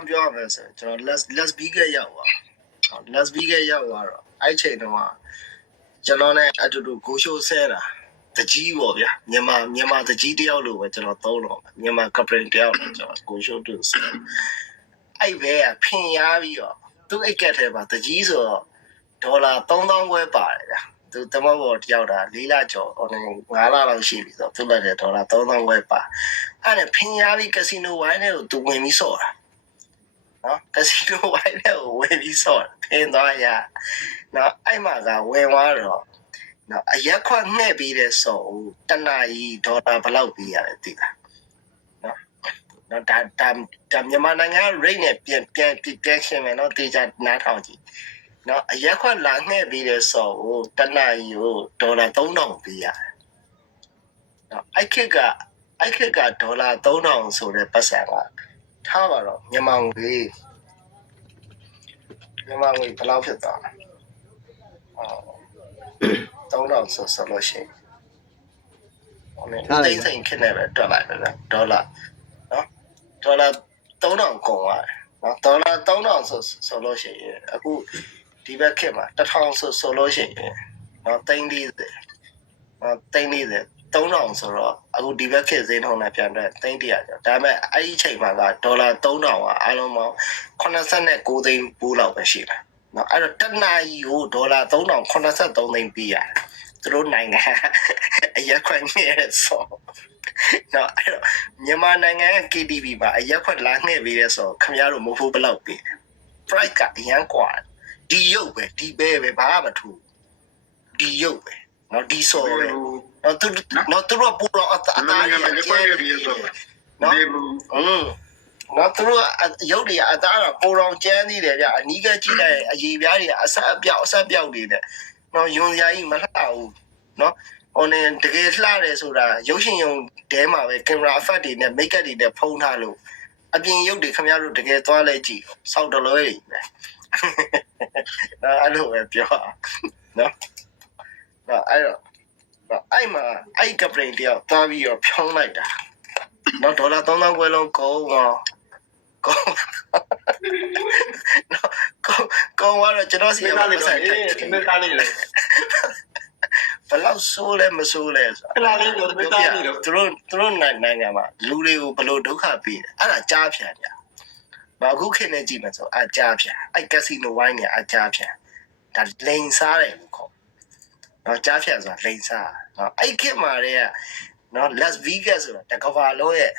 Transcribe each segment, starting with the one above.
င်းပြောရမယ်ဆိုရင်ကျွန်တော် Las Vegas ရောက်သွား Las Vegas ရောက်သွားတော့အဲ့ချိန်တုန်းကကျွန်တော်နဲ့အတူတူကိုရှိုးဆဲတာတကြီးပေါ့ဗျာမြန်မာတကြီးတယောက်လို့ပဲကျွန်တော်သုံးတော့မြန်မာကပရင်တယောက်လို့ကျွန်တော်ကိုရှိုးတူဆဲအဲ့ဘဲကဖင်ရပြီးတော့သူ့အိတ်ကက်ထဲမှာတကြီးဆိုတော့ဒေါ်လာ3000ခွဲပါတယ်ဗျာသူတမဘောတယောက်တာ4လကျော်9လလောက်ရှိပြီဆိုတော့သူ့လက်ထဲဒေါ်လာ3000ခွဲပါအဲ့ဒါဖင်ရပြီးကက်စီနိုဝိုင်းထဲကိုသူဝင်ပြီးဆော့တာနော်ကက်စီနိုဝိုင်းထဲကိုဝင်ပြီးဆော့ဖင်သွားရနော်အဲ့မှာကဝင်သွားတော့နော်အရက်ခွက်ငှဲ့ပြီးတဲ့ဆော့ဦးတနာကြီးဒေါ်လာဘယ်လောက်ပေးရတယ်သိလားနော်ဒါမြန်မာနိုင်ငံ rate နဲ့ပြန်ရှင်းမယ်နော်တေချာနားထောင်ကြည့်နော်အရက်ခွက်လာငှဲ့ပြီးတဲ့ဆော့ဦးတနာကြီးကိုဒေါ်လာ3000ပေးရတယ်နော်အဲ့ခက်ကဒေါ်လာ3000ဆိုတဲ့ပတ်စံကထားပါတော့မြန်မာငွေဘယ်လောက်ဖြစ်သွားလဲ3000ဆိုလို့ရှိရင်တိတ်ဆိုင်ခက်နေပဲတွက်လိုက်ပဲဒေါ်လာနော်ဒေါ်လာ3000ကုန်သွားတယ်နော်ဒေါ်လာ3000ဆိုလို့ရှိရင်အခုဒီဘက်ခက်မှာ1000ဆိုလို့ရှိရင်နော်340နော်340 3000ဆိုတော့အခုဒီဘက်ခက်ဈေးနှုန်းနဲ့ပြန်တဲ့300ကျော်ဒါပေမဲ့အဲ့ဒီချိန်မှာကဒေါ်လာ3000ကအားလုံးပေါင်း89သိန်းပိုးလောက်ပဲရှိတယ်နော်အဲ့တော့တနာကြီးကိုဒေါ်လာ3083သိန်းပေးရတယ်သူတို့နိုင်ငံအရက်ခွက်ငှဲ့ဆိုနော်အဲ့တော့မြန်မာနိုင်ငံရဲ့ KTV မှာအရက်ခွက်လာငှဲ့ပေးတဲ့ဆိုခင်ဗျားတို့မဖို့ဘယ်လောက်ပေးလဲ price ကအရန်กว่าဒီရုပ်ပဲဒီပဲဘာမှမထူဒီရုပ်ပဲနော်ဒီဆိုပဲနော်သူတို့ပူတော့အသားရကျဲနော်နော်သူတို့ရုပ်တွေအသားကပူတော့ကျန်းနေတယ်ဗျအနီးကကြည့်လိုက်အရေပြားတွေအဆက်ပြောက်နေတယ်နော်ယွန်စရာကြီးမလှဘူးနော်ဟိုနေတကယ်လှတယ်ဆိုတာရုပ်ရှင်ရုံတဲမှာပဲကင်မရာအဖက်တွေနဲ့မိတ်ကပ်တွေနဲ့ဖုံးထားလို့အပြင်ရုပ်တွေခင်ဗျားတို့တကယ်သွားလဲကြည့်စောက်တလွဲတွေပဲနော်အဲ့လိုပဲပြောနော်အဲ့တော့အဲ့မှာအဲ့ကပရင်တယောက်သွားပြီးတော့ဖြောင်းလိုက်တာနော်ဒေါ်လာ3000ခွဲလုံးကုန်တော့ကောင်းတော့ကျွန်တော်စီကမဆိုင်တယ်မင်းသားလေးလေဘလောက်ဆိုးလဲမဆိုးလဲဆိုတော့အဲ့ဒါလေးကိုမင်းသားလေးတို့နိုင်ငံမှာလူတွေကိုဘလို့ဒုက္ခပေးတယ်အဲ့ဒါကြားဖြန်ကြဘာခုခေတ်နဲ့ကြည့်မှဆိုအကြားဖြန်အဲ့ကက်စီနိုဝိုင်းနေအကြားဖြန်ဒါလိန်စားတယ်ခေါ်နော်ကြားဖြန်ဆိုတာလိန်စားနော်အဲ့ခေတ်မှာတည်းကနော် Las Vegas ဆိုတာတကဘာလုံးရဲ့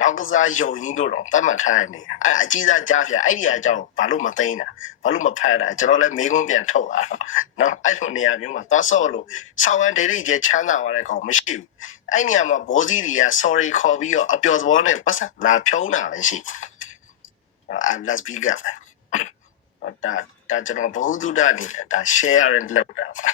နောက်ကစားယုံကြီးတို့တော့တတ်မှတ်ထားနေအဲ့အကြီးစားကြားဖြန်အဲ့ဒီအကြောင်းဘာလို့မသိမ်းတာဘာလို့မဖတ်တာကျွန်တော်လည်းမေးခွန်းပြန်ထုတ်တာနော်အဲ့လိုနေရာမျိုးမှာသွားဆော့လို့ဆောင်းဝမ်းဒေရိကျချမ်းသာသွားတဲ့ကောင်မရှိဘူးအဲ့နေရာမှာဘောစီတွေက sorry ခေါ်ပြီးတော့အပျော်သဘောနဲ့ပတ်စလာဖြုံးတာပဲရှိLas Vegas ဒါကျွန်တော်ဘုဟုတုဒ္ဒအနေနဲ့ဒါ share လုပ်တာပါ